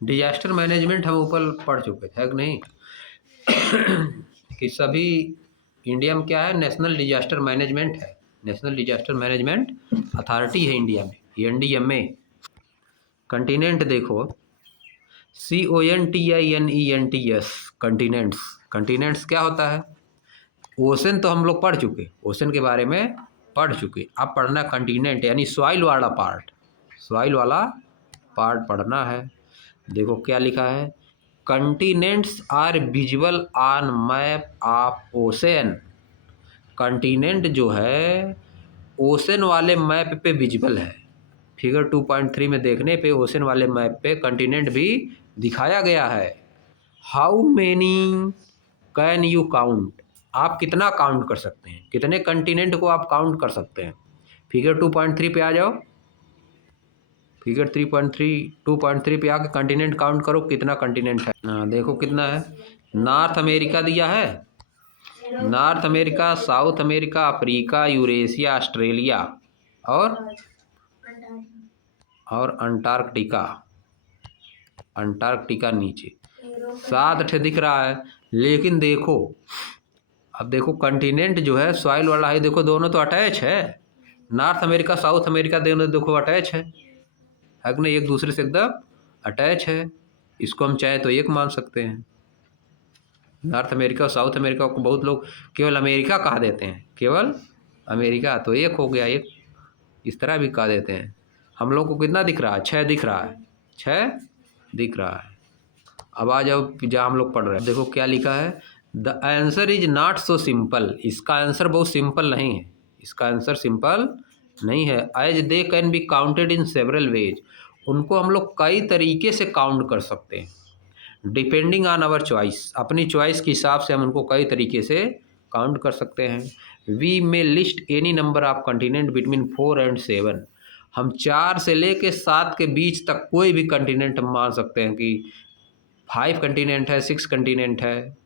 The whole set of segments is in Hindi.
डिजास्टर मैनेजमेंट हम ऊपर पढ़ चुके थे कि नहीं? कि सभी इंडिया में क्या है, नेशनल डिजास्टर मैनेजमेंट है, नेशनल डिजास्टर मैनेजमेंट अथॉरिटी है इंडिया में, NDMA। कंटिनेंट देखो, CONTINENTS, कंटिनेंट्स। कंटिनेंट्स क्या होता है? ओशन तो हम लोग पढ़ चुके, ओशन के बारे में पढ़ चुके। अब पढ़ना कंटिनेंट यानी सॉइल वाला पार्ट, सॉइल वाला पार्ट पढ़ना है। देखो क्या लिखा है, continents are visible on map of ocean. Continent जो है ओशन वाले मैप पे विजिबल है। फिगर 2.3 में देखने पे ओशन वाले मैप पे कंटिनेंट भी दिखाया गया है। How many can you count? आप कितना काउंट कर सकते हैं, कितने कंटिनेंट को आप काउंट कर सकते हैं? फिगर 2.3 पे आ जाओ, फिगर 3.3 2.3 पे आके कंटिनेंट काउंट करो, कितना कंटिनेंट है। देखो कितना है। नॉर्थ अमेरिका दिया है, north America, south America, Africa, Eurasia, Australia और अंटार्कटिका। अंटार्कटिका नीचे 7 ठे दिख रहा है। लेकिन देखो, अब देखो कंटिनेंट जो है सॉइल वाला है, देखो दोनों तो अटैच है। नॉर्थ अमेरिका साउथ अमेरिका दोनों देखो अटैच है कि नहीं, एक दूसरे से एकदम अटैच है। इसको हम चाहे तो एक मान सकते हैं। नॉर्थ अमेरिका और साउथ अमेरिका को बहुत लोग केवल अमेरिका कहा देते हैं, केवल अमेरिका, तो एक हो गया, एक इस तरह भी कहा देते हैं। हम लोग को कितना दिख रहा है? 6 दिख रहा है, 6 दिख रहा है। अब आ जाओ जहाँ हम लोग पढ़ रहे हैं, देखो क्या लिखा है, the answer is not so simple. इसका आंसर बहुत सिंपल नहीं है, इसका आंसर सिंपल नहीं है। As they can be counted in several ways, उनको हम लोग कई तरीके से काउंट कर सकते हैं। डिपेंडिंग ऑन आवर चॉइस, अपनी चॉइस के हिसाब से हम उनको कई तरीके से काउंट कर सकते हैं। We may list any number of continent between 4 and 7। हम 4 से लेके 7 के बीच तक कोई भी कंटिनेंट हम मान सकते हैं कि 5 कंटिनेंट है, 6 कंटिनेंट है,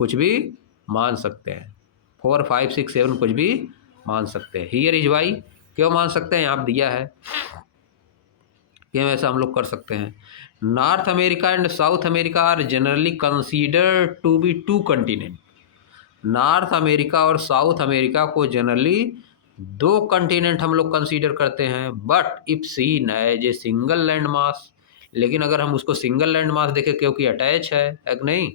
कुछ भी मान सकते हैं। 4 5 6 7 कुछ भी मान सकते हैं। हियर इज वाई, क्यों मान सकते हैं, यहाँ दिया है क्यों ऐसा हम लोग कर सकते हैं। North America and South America are generally consider to be 2 continent. North America और साउथ अमेरिका को जनरली 2 कंटिनेंट हम लोग कंसीडर करते हैं। But if seen as a single land mass, लेकिन अगर हम उसको सिंगल लैंड मास देखें क्योंकि अटैच है कि नहीं,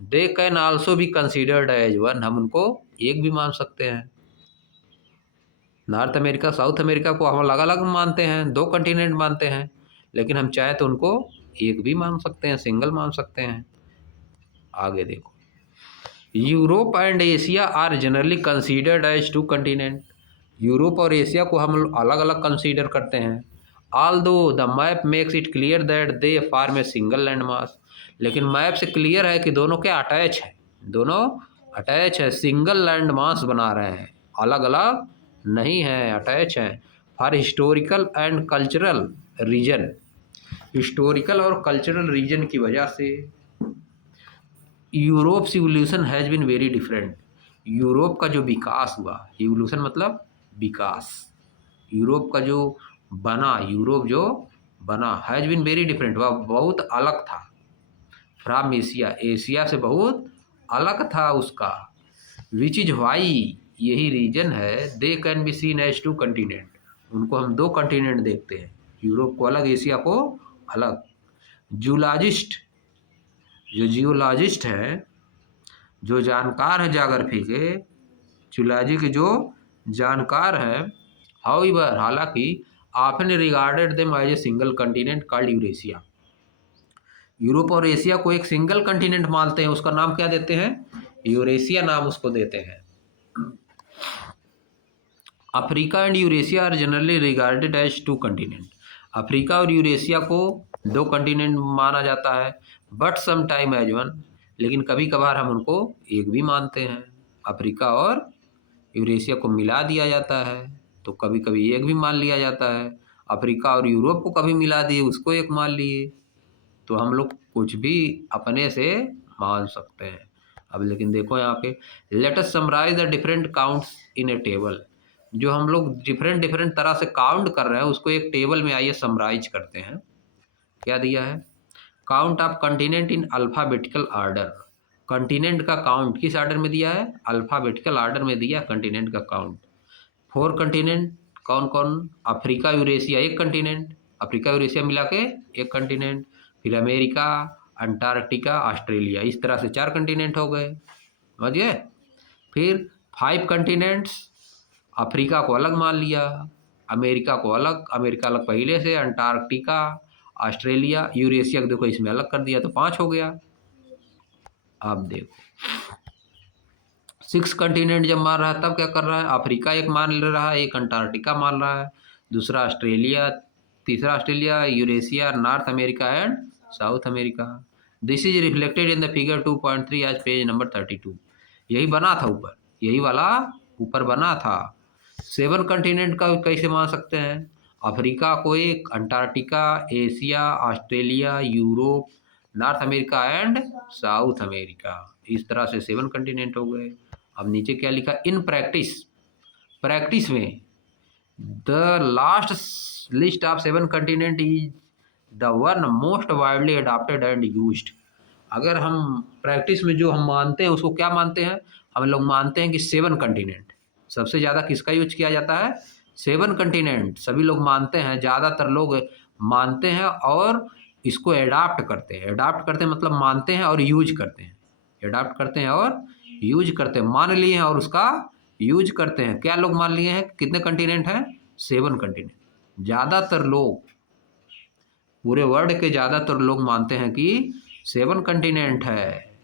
they can also be considered as one, हम उनको एक भी मान सकते हैं। नॉर्थ अमेरिका साउथ अमेरिका को हम अलग अलग मानते हैं, 2 कंटिनेंट मानते हैं, लेकिन हम चाहे तो उनको एक भी मान सकते हैं, सिंगल मान सकते हैं। आगे देखो, Europe and Asia are generally considered as 2 continent. Europe और एशिया को हम अलग अलग कंसीडर करते हैं। Although the map makes it clear that they form a single land mass, लेकिन मैप से क्लियर है कि दोनों क्या अटैच है, दोनों अटैच है, सिंगल लैंड मास बना रहे हैं, अलग अलग नहीं है, अटैच हैं। For historical and cultural reason, historical और कल्चरल रीजन की वजह से Europe evolution has been very different. Europe का जो विकास हुआ, इवोल्यूशन मतलब विकास, यूरोप का जो बना, यूरोप जो बना हैज़ बीन वेरी डिफरेंट, वह बहुत अलग था फ्रॉम एशिया, एशिया से बहुत अलग था उसका। विच इज वाई, यही रीजन है, they can be seen as 2 continent, उनको हम 2 कंटिनेंट देखते हैं, यूरोप को अलग, एशिया को अलग। जूलॉजिस्ट, जो जियोलॉजिस्ट हैं, जो जानकार हैं ज्योग्राफी के, जूलॉजी के जो जानकार हैं, हाउएवर हालांकि, often regarded them as a single continent called Eurasia, Europe और एशिया को एक सिंगल कंटिनेंट मानते हैं, उसका नाम क्या देते हैं, यूरेशिया नाम उसको देते हैं। Africa and Eurasia are generally regarded as 2 continent, Africa और यूरेशिया को 2 कंटिनेंट माना जाता है। But some time as one, लेकिन कभी कभार हम उनको एक भी मानते हैं, अफ्रीका और यूरेशिया को मिला दिया जाता है, तो कभी कभी एक भी मान लिया जाता है। अफ्रीका और यूरोप को कभी मिला दिए, उसको एक मान लिए, तो हम लोग कुछ भी अपने से मान सकते हैं। अब लेकिन देखो यहाँ पे, let us summarise the different counts in a table. जो हम लोग डिफरेंट डिफरेंट तरह से काउंट कर रहे हैं उसको एक टेबल में आइए समराइज करते हैं। क्या दिया है? Count of continent in alphabetical order. Continent का काउंट किस ऑर्डर में दिया है? अल्फाबेटिकल ऑर्डर में दिया कंटिनेंट का काउंट। 4 कंटिनेंट कौन कौन? अफ्रीका यूरेशिया एक कंटिनेंट, अफ्रीका यूरेशिया मिला के एक कंटिनेंट, फिर अमेरिका, अंटार्कटिका, ऑस्ट्रेलिया, इस तरह से 4 कंटिनेंट हो गए, समझ गए। फिर 5 कंटिनेंट्स, अफ्रीका को अलग मान लिया, अमेरिका को अलग, अमेरिका अलग पहले से, अंटार्कटिका, ऑस्ट्रेलिया, यूरेशिया को देखो इसमें अलग कर दिया तो 5 हो गया। अब देखो 6 कंटिनेंट जब मान रहा है तब क्या कर रहा है? अफ्रीका एक मान ले रहा है, एक अंटार्कटिका मान रहा है, दूसरा ऑस्ट्रेलिया, तीसरा Australia, Eurasia, north America and South America. This is reflected in the figure 2.3 आज पेज नंबर 32। यही बना था ऊपर, यही वाला ऊपर बना था। 7 कंटिनेंट का कैसे मान सकते हैं? अफ्रीका को एक, Antarctica, Asia, Australia, Europe, north America and South America, इस तरह से 7 कंटिनेंट हो गए। अब नीचे क्या लिखा? इन प्रैक्टिस, प्रैक्टिस में the last list of 7 continent is the one most widely adopted and used. अगर हम प्रैक्टिस में जो हम मानते हैं उसको क्या मानते हैं? हम लोग मानते हैं कि 7 कंटिनेंट, सबसे ज़्यादा किसका यूज किया जाता है? 7 कंटिनेंट सभी लोग मानते हैं, ज़्यादातर लोग मानते हैं और इसको एडाप्ट करते हैं। एडाप्ट करते हैं मतलब मानते हैं और यूज करते हैं, एडाप्ट करते हैं और यूज करते हैं, मान लिए हैं और उसका यूज करते हैं। क्या लोग मान लिए हैं? कितने कंटिनेंट हैं? 7 कंटिनेंट। ज़्यादातर लोग, पूरे वर्ल्ड के ज़्यादातर लोग मानते हैं कि 7 कंटिनेंट है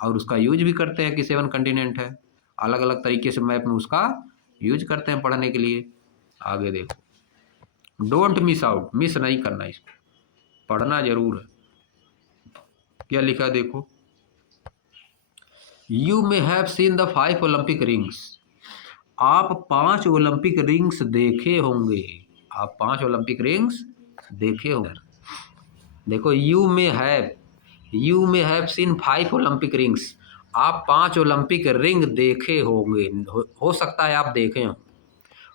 और उसका यूज भी करते हैं कि 7 कंटिनेंट है। अलग अलग तरीके से मैप में उसका यूज करते हैं पढ़ने के लिए। आगे देखो, डोंट मिस आउट, मिस नहीं करना, इसको पढ़ना जरूर है। क्या लिखा देखो, you may have seen the 5 Olympic rings. आप 5 ओलंपिक रिंग्स देखे होंगे, आप 5 ओलंपिक रिंग्स देखे होंगे। देखो you may have seen 5 Olympic rings, आप 5 ओलंपिक रिंग देखे होंगे, हो सकता है आप देखे हों।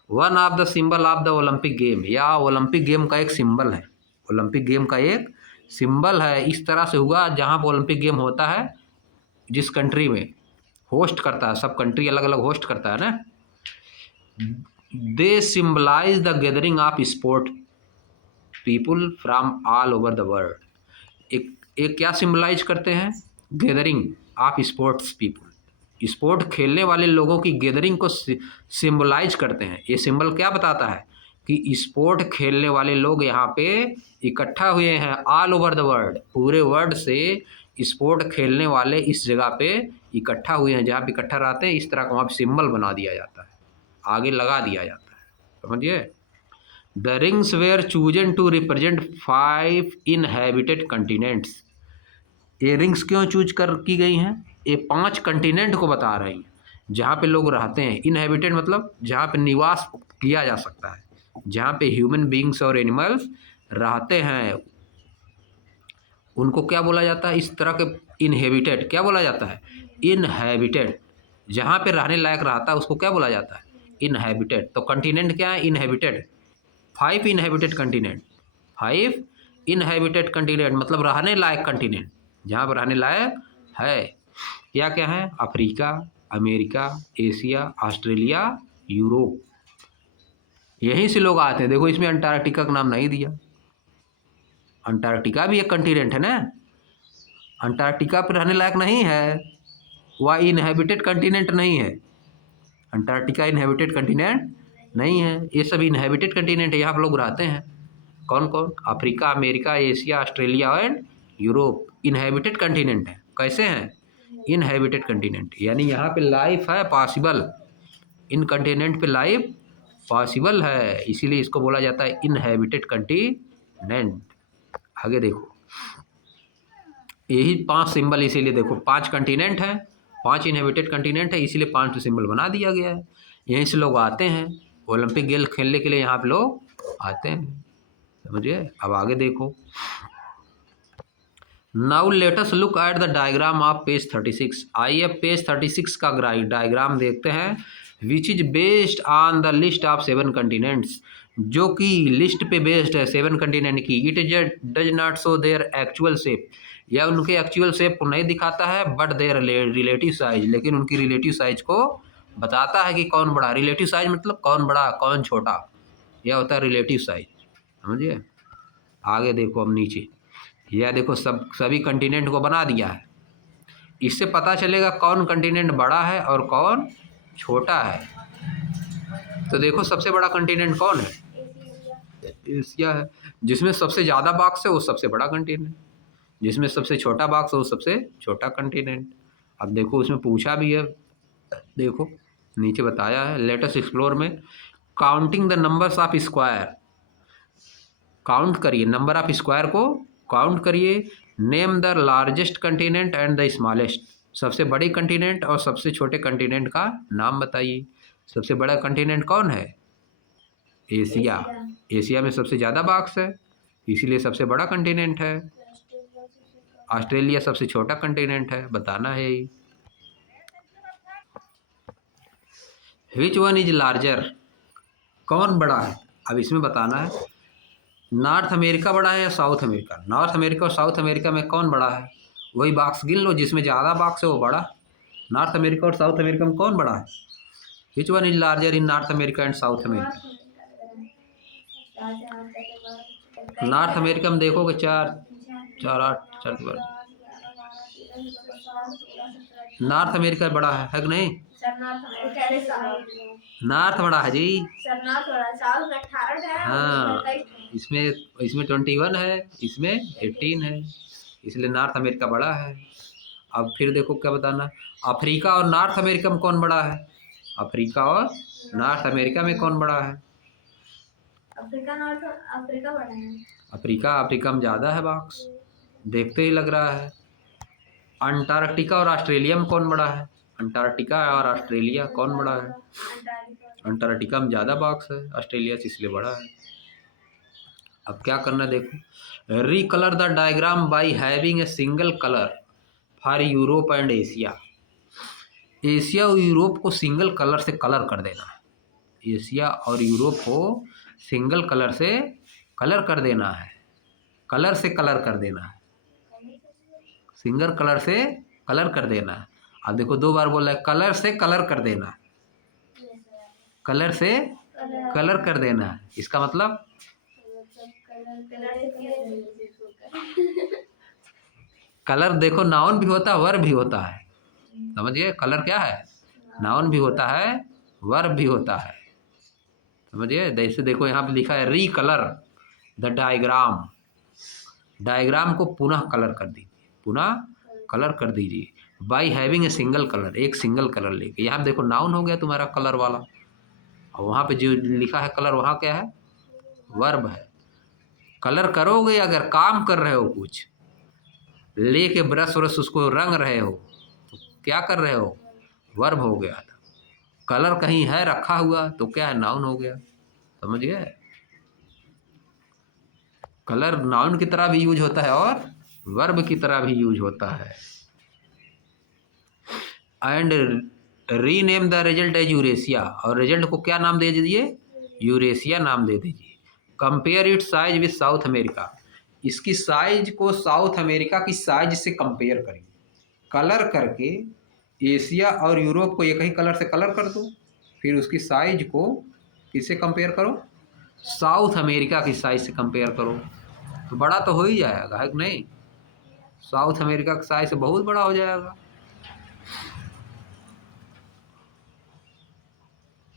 One of the symbol of the Olympic game, या ओलंपिक गेम का एक सिंबल है, ओलंपिक गेम का एक सिंबल है। इस तरह से हुआ जहाँ पर ओलंपिक गेम होता है, जिस कंट्री में होस्ट करता है, सब कंट्री अलग अलग होस्ट करता है ना, they symbolize the gathering of sport people from all over the world. एक क्या सिम्बलाइज करते हैं? Gathering of sports people, sport खेलने वाले लोगों की गैदरिंग को सिम्बलाइज करते हैं। ये सिंबल क्या बताता है? कि स्पोर्ट खेलने वाले लोग यहाँ पे इकट्ठा हुए हैं, ऑल ओवर द वर्ल्ड, पूरे वर्ल्ड से स्पोर्ट खेलने वाले इस जगह पे इकट्ठा हुए हैं। जहाँ पे इकट्ठा रहते हैं इस तरह का वहाँ पे सिंबल बना दिया जाता है, आगे लगा दिया जाता है, समझिए। The rings were chosen to represent 5 inhabited continents. ये रिंग्स क्यों चूज कर की गई हैं? ये 5 कंटिनेंट को बता रही हैं जहाँ पे लोग रहते हैं। इनहैबिटेड मतलब जहाँ पे निवास किया जा सकता है, जहाँ पे ह्यूमन बींग्स और एनिमल्स रहते हैं, उनको क्या बोला जाता है? इस तरह के इनहेबिटेड क्या बोला जाता है? इनहैबिटेड। जहाँ पे रहने लायक रहता है उसको क्या बोला जाता है? इनहैबिटेड। तो कंटिनेंट क्या है? Inhabited. 5 inhabited continent, 5 inhabited continent मतलब रहने लायक कंटिनेंट, जहाँ पर रहने लायक है। क्या क्या है? Africa, America, Asia, Australia, Europe, यहीं से लोग आते हैं। देखो इसमें अंटार्कटिका का नाम नहीं दिया, अंटार्कटिका भी एक कंटिनेंट है ना, अंटार्कटिका पर रहने लायक नहीं है, वह इनहैबिटेड कंटिनेंट नहीं है, अंटार्कटिका इनहैबिटेड कंटिनेंट नहीं है। ये सब इनहैबिटेड कंटिनेंट है, यहाँ पर लोग रहते हैं। कौन कौन? Africa, America, Asia, Australia and Europe inhabited continent है। कैसे हैं? इनहैबिटेड कंटिनेंट, यानी यहाँ पे लाइफ है पॉसिबल, इन कंटिनेंट पे लाइफ पॉसिबल है, इसीलिए इसको बोला जाता है इनहैबिटेड कंटिनेंट। आगे देखो, यही 5 सिंबल, इसीलिए देखो 5 कंटिनेंट है, 5 इनहैबिटेड कंटिनेंट है, इसीलिए 5 सिंबल बना दिया गया है। यहीं से लोग आते हैं ओलंपिक गेम खेलने के लिए, यहाँ पे लोग आते हैं, समझिए। अब आगे देखो, now let us look at the diagram of page 36। आइए पेज 36 का डायग्राम देखते हैं। Which is based on the list of 7 continents, जो कि लिस्ट पे बेस्ड है 7 कंटिनेंट की। It does not show their actual shape, या उनके एक्चुअल शेप को नहीं दिखाता है, बट देयर रिलेटिव साइज, लेकिन उनकी रिलेटिव साइज को बताता है कि कौन बड़ा। रिलेटिव साइज मतलब कौन बड़ा कौन छोटा, यह होता है रिलेटिव साइज, समझिए। आगे देखो अब नीचे, यह देखो सभी कंटिनेंट को बना दिया है। इससे पता चलेगा कौन कंटिनेंट बड़ा है और कौन छोटा है। तो देखो सबसे बड़ा कंटिनेंट कौन है? एशिया है। जिसमें सबसे ज़्यादा बॉक्स है वो सबसे बड़ा कंटिनेंट, जिसमें सबसे छोटा बॉक्स है वो सबसे छोटा कंटिनेंट। अब देखो उसमें पूछा भी है, देखो नीचे बताया है, लेट अस एक्सप्लोर में counting the numbers of square, count करिए नंबर ऑफ स्क्वायर को काउंट करिए। Name the largest continent and the smallest, सबसे बड़ी कंटिनेंट और सबसे छोटे कंटिनेंट का नाम बताइए। सबसे बड़ा कंटिनेंट कौन है? एशिया। एशिया में सबसे ज़्यादा बॉक्स है, इसीलिए सबसे बड़ा कंटिनेंट है। ऑस्ट्रेलिया सबसे छोटा कंटिनेंट है, बताना है ही। विच वन इज लार्जर, कौन बड़ा है? अब इसमें बताना है नॉर्थ अमेरिका बड़ा है या साउथ अमेरिका। नॉर्थ अमेरिका और साउथ अमेरिका में कौन बड़ा है? वही बॉक्स गिन लो, जिसमें ज़्यादा बॉक्स है वो बड़ा। नॉर्थ अमेरिका और साउथ अमेरिका में कौन बड़ा है? Which one is larger in north America and South America. North America में देखोगे 4 4 8 4 नॉर्थ अमेरिका बड़ा है कि नहीं? नॉर्थ बड़ा है जी। हाँ, इसमें 21 है, इसमें 18 है, इसलिए नॉर्थ अमेरिका बड़ा है। अब फिर देखो क्या बताना, अफ्रीका और नॉर्थ अमेरिका में कौन बड़ा है? अफ्रीका और नॉर्थ अमेरिका में कौन बड़ा है? अफ्रीका बड़ा है। अफ्रीका में ज़्यादा है बॉक्स, देखते ही लग रहा है। अंटार्कटिका और ऑस्ट्रेलिया में कौन बड़ा है? अंटार्कटिका और ऑस्ट्रेलिया कौन बड़ा है? अंटार्कटिका में ज़्यादा बॉक्स है, ऑस्ट्रेलिया से इसलिए बड़ा है। अब क्या करना देखो, रिकलर the diagram by having a single colour for Europe and Asia. Asia और यूरोप को सिंगल कलर से कलर कर देना है। एशिया और यूरोप को सिंगल कलर से कलर कर देना है, कलर से कलर कर देना है, सिंगल कलर से कलर कर देना है। अब देखो 2 बार बोला है, कलर से कलर कर देना है, कलर से कलर कर देना है। इसका मतलब कलर देखो नाउन भी होता है वर्ब भी होता है, समझिए। कलर क्या है? नाउन भी होता है वर्ब भी होता है, समझिए। जैसे देखो यहाँ पे लिखा है रिकलर द डायग्राम, डायग्राम को पुनः कलर कर दीजिए, पुनः कलर कर दीजिए। By having a single colour, एक सिंगल कलर लेके। यहाँ देखो नाउन हो गया तुम्हारा कलर वाला, और वहाँ पे जो लिखा है कलर वहाँ क्या है? वर्ब है। कलर करोगे अगर काम कर रहे हो, कुछ लेके ब्रश व्रश उसको रंग रहे हो, तो क्या कर रहे हो? वर्ब हो गया था। कलर कहीं है रखा हुआ तो क्या है? नाउन हो गया, समझ गए। कलर नाउन की तरह भी यूज होता है और वर्ब की तरह भी यूज होता है। And rename the result as Eurasia, और रिजल्ट को क्या नाम दे दीजिए? यूरेशिया नाम दे दीजिए। Compare it size with South America, इसकी साइज को साउथ अमेरिका की साइज से कंपेयर करिए। कलर करके एशिया और यूरोप को एक ही कलर से कलर कर दो, फिर उसकी साइज को किससे कंपेयर करो? साउथ अमेरिका की साइज से कंपेयर करो, तो बड़ा तो हो ही जाएगा, है कि नहीं? साउथ अमेरिका का साइज से बहुत बड़ा हो जाएगा।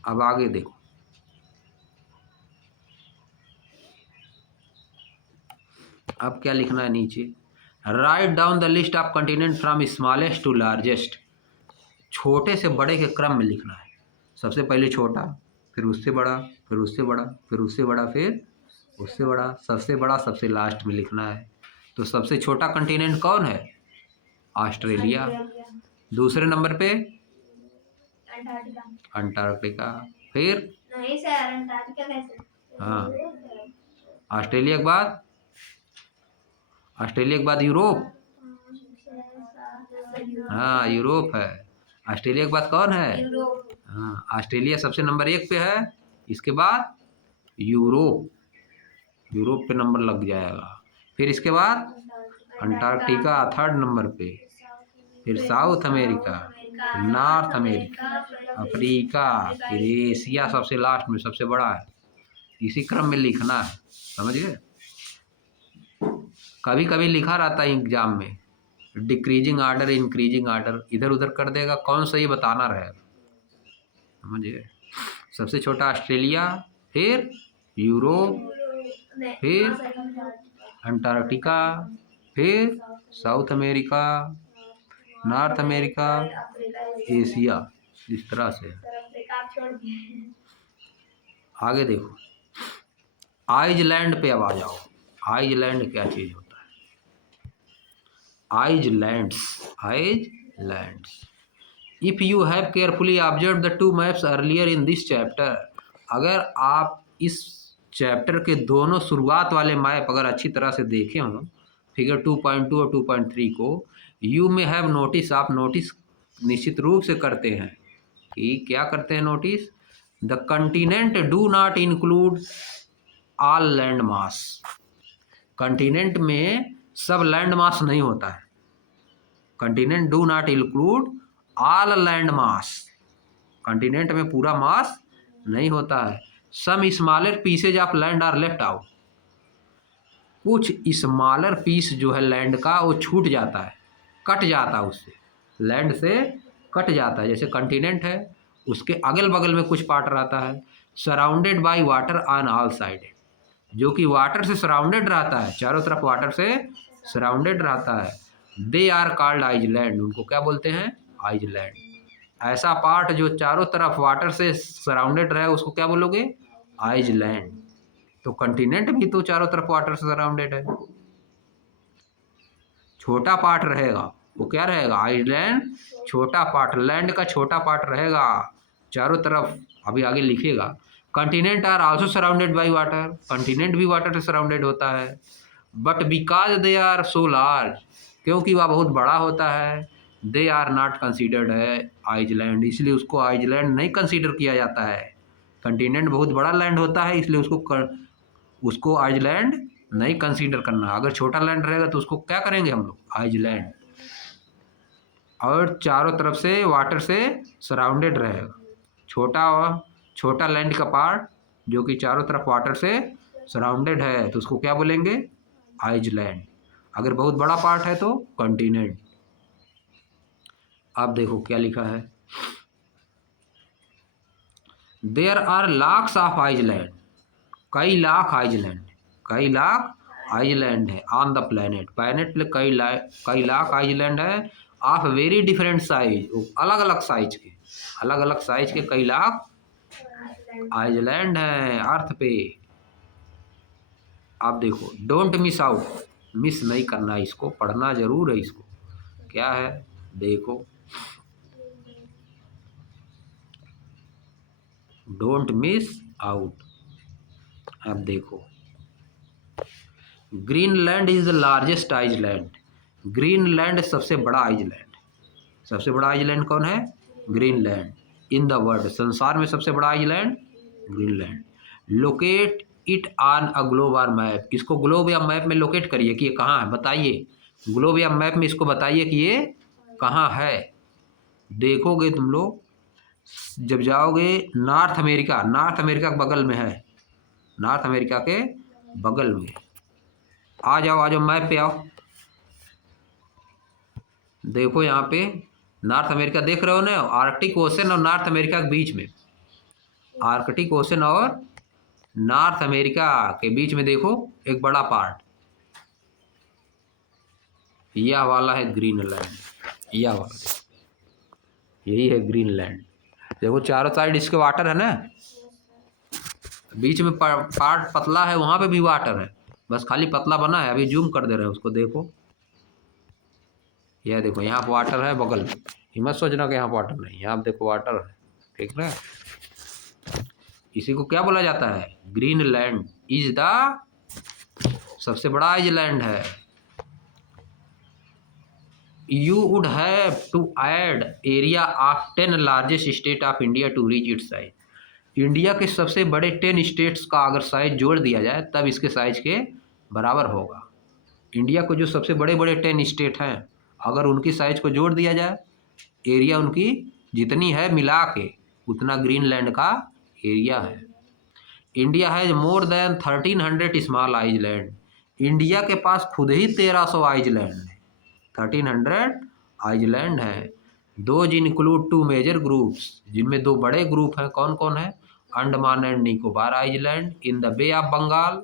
अब आगे देखो, अब क्या लिखना है नीचे, write down the list of continent from smallest to largest, छोटे से बड़े के क्रम में लिखना है। सबसे पहले छोटा, फिर उससे बड़ा, फिर उससे बड़ा, फिर उससे बड़ा, फिर उससे बड़ा, सबसे बड़ा सबसे लास्ट में लिखना है। तो सबसे छोटा कंटिनेंट कौन है? ऑस्ट्रेलिया। दूसरे नंबर पे अंटार्कटिका, फिर नहीं सर अंटार्कटिका कैसे? हाँ, ऑस्ट्रेलिया के बाद, ऑस्ट्रेलिया के बाद यूरोप। हाँ यूरोप है। ऑस्ट्रेलिया के बाद कौन है? हाँ, ऑस्ट्रेलिया सबसे नंबर 1 पे है। इसके बाद यूरोप, यूरोप पे नंबर लग जाएगा। फिर इसके बाद अंटार्कटिका 3rd नंबर पे, फिर south America, north America, Africa, फिर एशिया सबसे लास्ट में सबसे बड़ा है। इसी क्रम में लिखना है, समझ गए। कभी कभी लिखा रहता है एग्जाम में डिक्रीजिंग ऑर्डर, इंक्रीजिंग ऑर्डर, इधर उधर कर देगा, कौन सा ये बताना रहेगा, समझिए। सबसे छोटा ऑस्ट्रेलिया, फिर यूरोप, फिर अंटार्कटिका, फिर south America, north America, Asia, इस तरह से। आगे देखो, आइसलैंड पे अब आ जाओ। आइसलैंड क्या चीज होता है? Islands, islands. If you have carefully observe the 2 maps earlier in this chapter, अगर आप इस चैप्टर के दोनों शुरुआत वाले मैप अगर अच्छी तरह से देखे हों, फिगर 2.2 और 2.3 को, यू में हैव नोटिस, आप नोटिस निश्चित रूप से करते हैं कि क्या करते हैं notice, the continent do not include all land mass. Continent में सब लैंड मास नहीं होता है। Continent do not include all land mass, continent में पूरा मास नहीं होता है। Some smaller pieces of land are left out, कुछ स्मॉलर पीस जो है लैंड का वो छूट जाता है, कट जाता है, उससे लैंड से कट जाता है। जैसे कंटिनेंट है, उसके अगल बगल में कुछ पार्ट रहता है, surrounded by water on all side, जो कि वाटर से सराउंडेड रहता है, चारों तरफ वाटर से सराउंडेड रहता है। दे आर कॉल्ड आइसलैंड, उनको क्या बोलते हैं? आइसलैंड। ऐसा पार्ट जो चारों तरफ वाटर से सराउंडेड रहे उसको क्या बोलोगे? आइसलैंड। तो कंटिनेंट भी तो चारों तरफ वाटर से सराउंडेड है। छोटा पार्ट रहेगा वो क्या रहेगा? आइसलैंड। छोटा पार्ट, लैंड का छोटा पार्ट रहेगा चारों तरफ, अभी आगे लिखेगा। Continent are also surrounded by water, continent भी वाटर से सराउंडेड होता है। But because they are so large, क्योंकि वह बहुत बड़ा होता है, दे आर नॉट कंसीडर्ड है आइसलैंड, इसलिए उसको आइसलैंड नहीं कंसीडर किया जाता है। कंटिनेंट बहुत बड़ा लैंड होता है, इसलिए उसको आइसलैंड नहीं कंसीडर करना। अगर छोटा लैंड रहेगा तो उसको क्या करेंगे हम लोग? आइसलैंड। और चारों तरफ से वाटर से सराउंडेड रहेगा। छोटा लैंड का पार्ट जो कि चारों तरफ वाटर से सराउंडेड है तो उसको क्या बोलेंगे? आइसलैंड। अगर बहुत बड़ा पार्ट है तो कॉन्टिनेंट। अब देखो क्या लिखा है, there are lakhs of island, कई लाख आइसलैंड, कई लाख आइसलैंड है ऑन द प्लेनेट, प्लेनेट में कई लाख आइसलैंड है, ऑफ वेरी डिफरेंट साइज, अलग अलग साइज के कई लाख आइसलैंड है अर्थ पे। आप देखो, डोंट मिस आउट, मिस नहीं करना, इसको पढ़ना जरूर है। इसको क्या है देखो, डोंट मिस आउट। अब देखो, Greenland is the largest island, Greenland सबसे बड़ा आइसलैंड। सबसे बड़ा आइसलैंड कौन है? ग्रीनलैंड। इन द वर्ल्ड, संसार में सबसे बड़ा island Greenland. Locate it on a globe or map, इसको ग्लोब या मैप में लोकेट करिए कि ये कहाँ है, बताइए। ग्लोब या मैप में इसको बताइए कि ये कहाँ है। देखोगे तुम लोग जब जाओगे नॉर्थ अमेरिका, नॉर्थ अमेरिका के बगल में है, नॉर्थ अमेरिका के बगल में। आ जाओ मैप पे आओ। देखो यहाँ पे नॉर्थ अमेरिका देख रहे हो ना, आर्कटिक ओशन और नॉर्थ अमेरिका के बीच में, आर्कटिक ओशन और नॉर्थ अमेरिका के बीच में देखो एक बड़ा पार्ट, यह वाला है ग्रीनलैंड, यह वाला, यही है ग्रीनलैंड। देखो चारों साइड इसके वाटर है ना, बीच में पार्ट पतला है, वहां पे भी वाटर है, बस खाली पतला बना है। अभी जूम कर दे रहे हैं उसको, देखो यह देखो यहाँ पर वाटर है बगल में, हिम्मत सोचना कि यहाँ वाटर नहीं, यहाँ देखो वाटर है, ठीक ना। इसी को क्या बोला जाता है? ग्रीनलैंड इज द सबसे बड़ा आइसलैंड है। You would have to add area of 10 largest state of India to reach its size. India के सबसे बड़े 10 स्टेट्स का अगर साइज जोड़ दिया जाए तब इसके साइज के बराबर होगा। इंडिया को जो सबसे बड़े बड़े 10 स्टेट हैं अगर उनकी साइज को जोड़ दिया जाए, एरिया उनकी जितनी है मिला के उतना ग्रीनलैंड का एरिया है। India has more than 1300 small island. India के पास खुद ही 1300 आइलैंड है, 1300 आइलैंड है। दोज इंक्लूड 2 मेजर ग्रुप्स, जिनमें 2 बड़े ग्रुप हैं। कौन कौन है? Andaman and Nicobar Island in the Bay of Bengal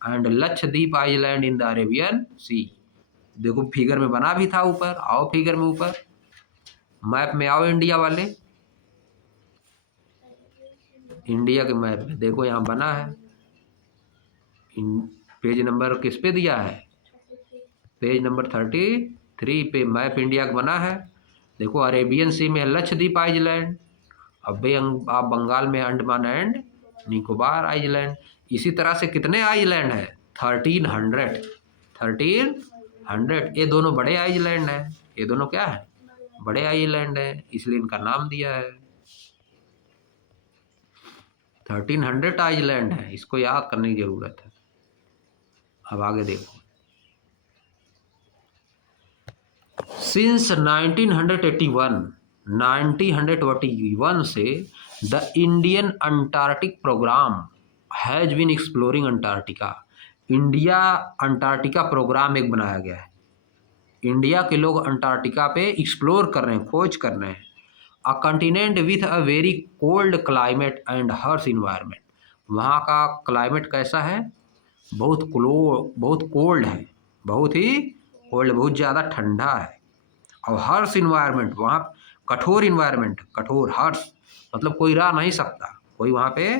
and Lakshadweep Island in the Arabian Sea. देखो फिगर में बना भी था ऊपर, आओ फिगर में ऊपर, मैप में आओ इंडिया वाले, इंडिया के मैप में देखो यहाँ बना है। पेज नंबर किस पे दिया है? पेज नंबर 33 पे मैप इंडिया का बना है। देखो अरेबियन सी में लक्षद्वीप आइलैंड, अब बे ऑफ बंगाल में अंडमान एंड निकोबार आइलैंड। इसी तरह से कितने आइलैंड है? 1300। ये दोनों बड़े आइलैंड हैं, ये दोनों क्या है? बड़े आइलैंड है, इसलिए इनका नाम दिया है। 1300 आइलैंड है, इसको याद करने की जरूरत है। अब आगे देखो, सिंस 1981 से the Indian Antarctic programme has been exploring Antarctica. India Antarctica programme एक बनाया गया है। इंडिया के लोग अंटार्कटिका पे एक्सप्लोर कर रहे हैं, खोज कर रहे हैं। A continent with a very cold climate and harsh environment. वहाँ का क्लाइमेट कैसा है? बहुत कोल्ड है, बहुत ही कोल्ड, बहुत ज़्यादा ठंडा है। और हार्श इन्वायरमेंट, वहाँ कठोर इन्वायरमेंट, कठोर, हार्श मतलब कोई रह नहीं सकता, कोई वहाँ पे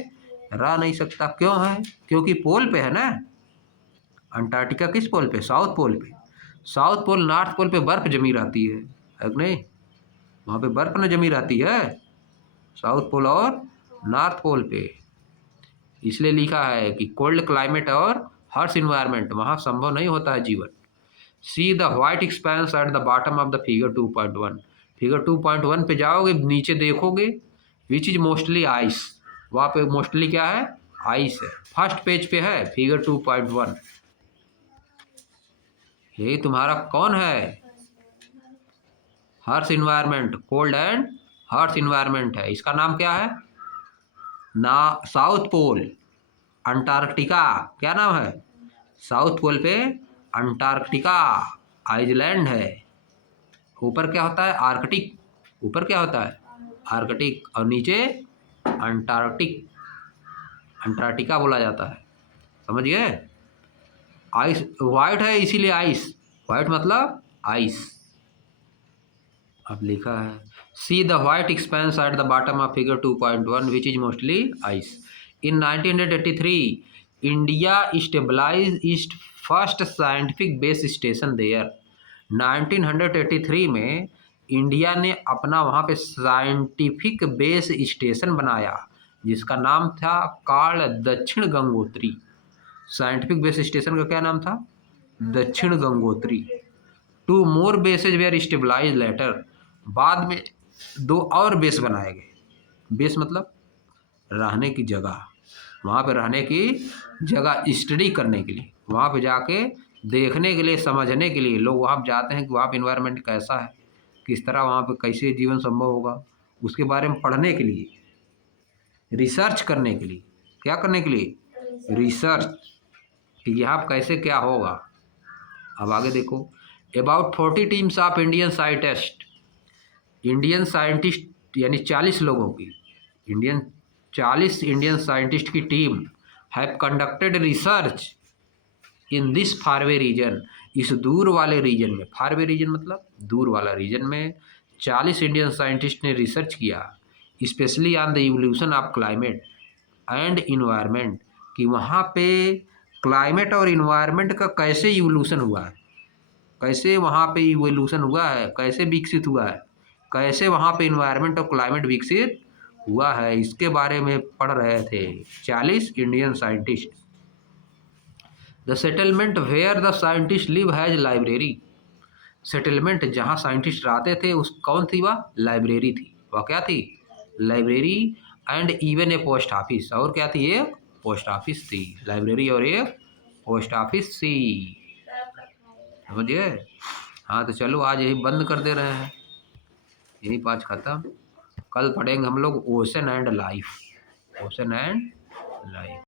रह नहीं सकता। क्यों है? क्योंकि पोल पे है ना। अंटार्कटिका किस पोल पे? साउथ पोल पे। साउथ पोल, नॉर्थ पोल पे बर्फ़ जमी रहती है कि नहीं? वहाँ पे बर्फ़ न जमी रहती है साउथ पोल और नॉर्थ पोल पे। इसलिए लिखा है कि कोल्ड क्लाइमेट और हार्श इन्वायरमेंट, वहाँ संभव नहीं होता है जीवन। सी the white expanse at the bottom of the figure 2.1। Figure 2.1 पे जाओगे, नीचे देखोगे, विच इज मोस्टली आइस। वहाँ पे मोस्टली क्या है? आइस है। फर्स्ट पेज पे है फिगर 2.1। ये तुम्हारा कौन है? Harsh environment, cold and harsh environment है। इसका नाम क्या है? ना साउथ पोल, अंटार्कटिका। क्या नाम है? साउथ पोल पे अंटार्कटिका आइलैंड है। ऊपर क्या होता है? आर्कटिक। ऊपर क्या होता है? आर्कटिक, और नीचे अंटार्कटिक, अंटार्कटिका बोला जाता है। समझ गए? आइस वाइट है इसीलिए आइस, वाइट मतलब आइस। अब लिखा है see the white expanse at the bottom of figure 2.1 which is mostly ice. In 1983 India stabilise its first scientific base station there. 1983 में इंडिया ने अपना वहाँ पे साइंटिफिक बेस स्टेशन बनाया, जिसका नाम था कॉल्ड दक्षिण गंगोत्री। साइंटिफिक बेस स्टेशन का क्या नाम था? दक्षिण गंगोत्री। 2 मोर बेसेज वेयर स्टेबलाइज लेटर। बाद में 2 और बेस बनाए गए। बेस मतलब रहने की जगह, वहाँ पे रहने की जगह स्टडी करने के लिए, वहाँ पे जाके देखने के लिए, समझने के लिए लोग वहाँ जाते हैं कि वहाँ पे इन्वायरमेंट कैसा है, किस तरह वहाँ पे कैसे जीवन संभव होगा, उसके बारे में पढ़ने के लिए, रिसर्च करने के लिए। क्या करने के लिए? रिसर्च, कि यहाँ कैसे क्या होगा। अब आगे देखो, about 40 teams of Indian scientist. Indian scientist यानी 40 लोगों की 40 इंडियन साइंटिस्ट की team have conducted research in this faraway region. इस दूर वाले रीजन में, फारवे रीजन मतलब दूर वाला रीजन में 40 इंडियन साइंटिस्ट ने रिसर्च किया, specially on the evolution of climate and environment, कि वहाँ पे क्लाइमेट और इन्वायरमेंट का कैसे इवोल्यूशन हुआ है, कैसे वहाँ पे इवोल्यूशन हुआ है, कैसे विकसित हुआ है, कैसे वहाँ पे इन्वायरमेंट और क्लाइमेट विकसित हुआ है, इसके बारे में पढ़ रहे थे 40 Indian scientist. The settlement where the scientist live has library. Settlement जहाँ साइंटिस्ट रहते थे उस कौन थी वह? लाइब्रेरी थी। वह क्या थी? Library. And even a post office, और क्या थी? एक पोस्ट ऑफिस थी। लाइब्रेरी और एक पोस्ट ऑफिस थी। समझिए? हाँ तो चलो आज यही बंद कर दे रहे हैं, यही पाँच खत्म। कल पढ़ेंगे हम लोग ocean and life. Ocean and life.